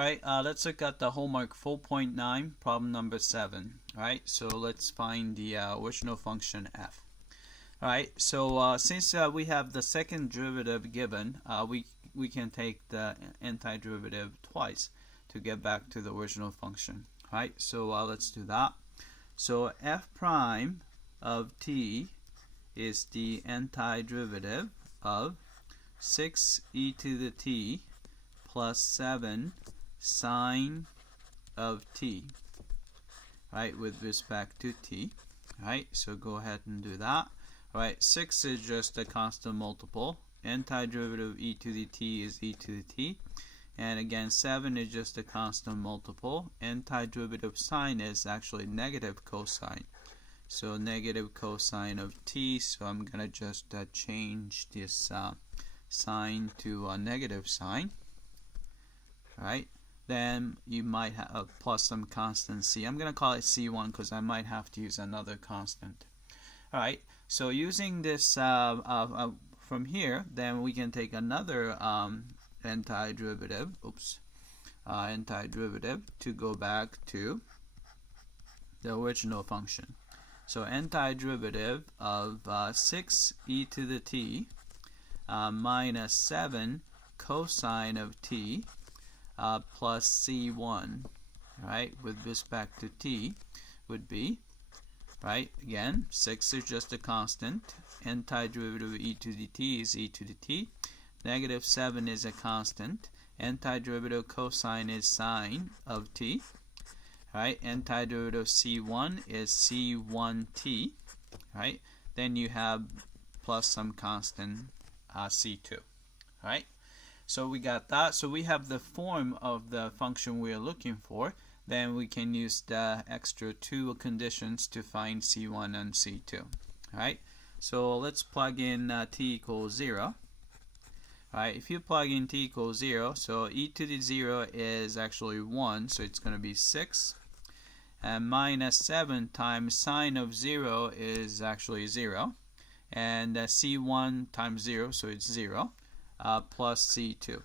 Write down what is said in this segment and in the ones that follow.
Alright, let's look at the homework 4.9, problem number 7. Alright, so let's find the original function f. Alright, so since we have the second derivative given, we can take the antiderivative twice to get back to the original function. Alright, so let's do that. So f prime of t is the antiderivative of 6e to the t plus 7 sine of t, right, with respect to t. Right, so go ahead and do that. Right, 6 is just a constant multiple. Antiderivative of e to the t is e to the t. And again, 7 is just a constant multiple. Antiderivative sign is actually negative cosine. So negative cosine of t. So I'm going to just change this sign to a negative sign. Right. Then you might have plus some constant c. I'm going to call it c1 because I might have to use another constant. Alright, so using this from here, then we can take another antiderivative to go back to the original function. So antiderivative of 6e to the t minus 7 cosine of t plus c1, right, with respect to t would be, right, again, 6 is just a constant. Antiderivative of e to the t is e to the t. Negative 7 is a constant. Antiderivative cosine is sine of t. Right, antiderivative c1 is c1t. Right, then you have plus some constant c2. Right. So we got that. So we have the form of the function we are looking for. Then we can use the extra two conditions to find c1 and c2. Alright, so let's plug in t equals 0. Alright, if you plug in t equals 0, so e to the 0 is actually 1, so it's going to be 6. And minus 7 times sine of 0 is actually 0. And c1 times 0, so it's 0. Plus c2.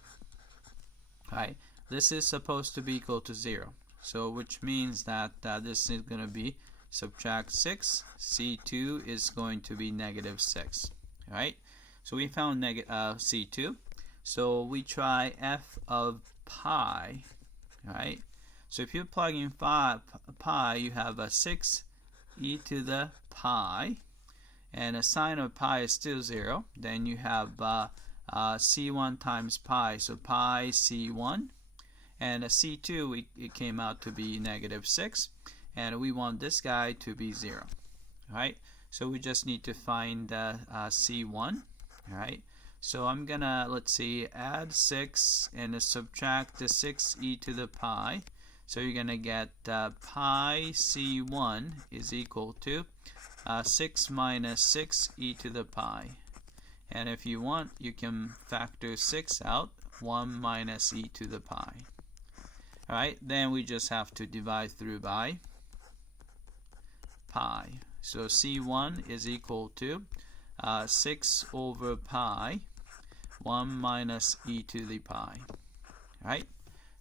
Right, this is supposed to be equal to 0. So which means that this is going to be subtract 6. c2 is going to be negative 6. Right, so we found c2. So we try f of pi. Right, so if you plug in pi, you have a 6 e to the pi, and a sine of pi is still 0. Then you have c1 times pi, so pi c1, and a c2 it came out to be negative 6, and we want this guy to be 0. Alright, so we just need to find c1. Alright, so I'm gonna, let's see, add 6 and subtract the 6e to the pi, so you're gonna get pi c1 is equal to 6 minus 6e to the pi. And if you want, you can factor 6 out, 1 minus e to the pi. Alright, then we just have to divide through by pi. So c1 is equal to 6 over pi, 1 minus e to the pi. Alright,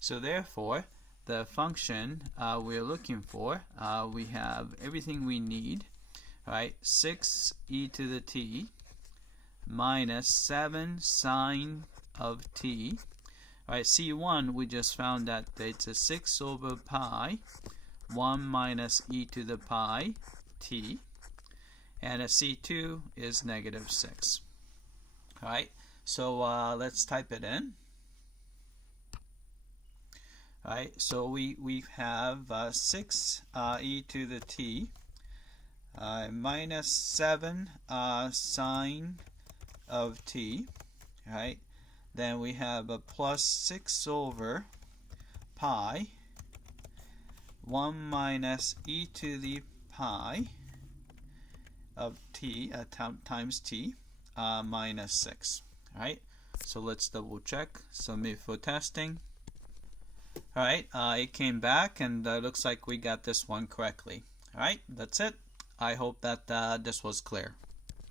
so therefore, the function we're looking for, we have everything we need. Alright, 6 e to the t minus 7 sine of t. Alright, c1 we just found that it's a 6 over pi 1 minus e to the pi t, and a c2 is negative 6. Alright, so let's type it in. Alright, so we have 6 e to the t minus 7 sine of t, right? Then we have a plus 6 over pi 1 minus e to the pi of t times t minus 6. Alright, so let's double check, submit for testing. Alright, it came back and looks like we got this one correctly. Alright, that's it. I hope that this was clear.